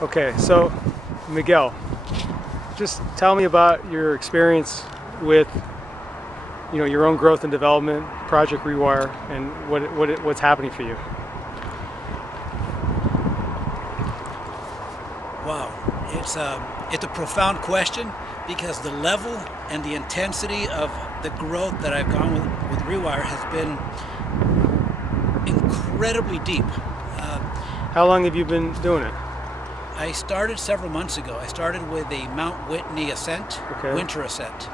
Okay, so Miguel, just tell me about your experience with, your own growth and development, Project Rewire, and what's happening for you. Wow, it's a profound question, because the level and the intensity of the growth that I've gone with Rewire has been incredibly deep. How long have you been doing it? I started several months ago. I started with a Mount Whitney ascent, winter ascent.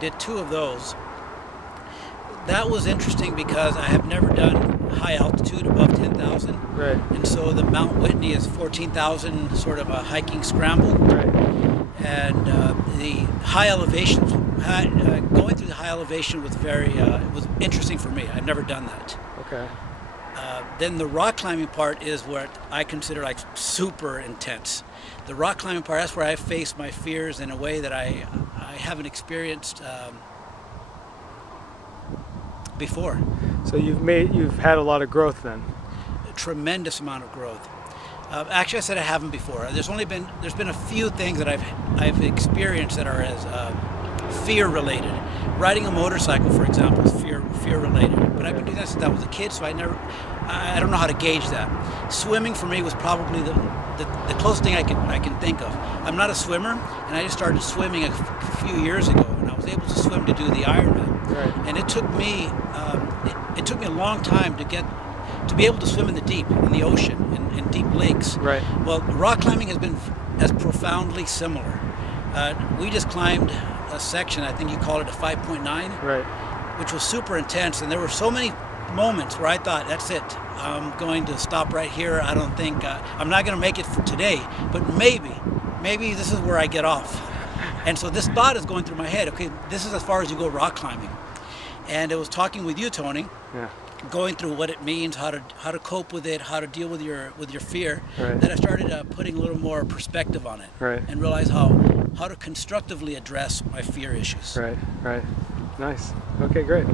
Did 2 of those. That was interesting because I have never done high altitude above 10,000. Right. And so the Mount Whitney is 14,000, sort of a hiking scramble. Right. And the high elevations, going through the high elevation was it was interesting for me. I've never done that. Okay. Then the rock climbing part is what I consider like super intense. The rock climbing part, that's where I face my fears in a way that I haven't experienced before. So you've had a lot of growth then. A tremendous amount of growth. Actually, I said I haven't before. There's been a few things that I've experienced that are as fear related. Riding a motorcycle, for example, is fear related. But I've been doing that since I was a kid, so I don't know how to gauge that. Swimming for me was probably the closest thing I can think of. I'm not a swimmer, and I just started swimming a few years ago, and I was able to swim to do the Ironman. Right. And it took me a long time to be able to swim in the deep, in the ocean, in deep lakes. Right. Well, rock climbing has been as profoundly similar. We just climbed a section, I think you call it a 5.9, right, which was super intense, and there were so many moments where I thought, that's it, I'm going to stop right here. I don't think, I'm not going to make it for today, but maybe this is where I get off. And so this thought is going through my head, okay, this is as far as you go rock climbing. And it was talking with you, Tony, going through what it means, how to cope with it, how to deal with your fear, that I started putting a little more perspective on it, and realize how to constructively address my fear issues. Right. Nice. Okay, great.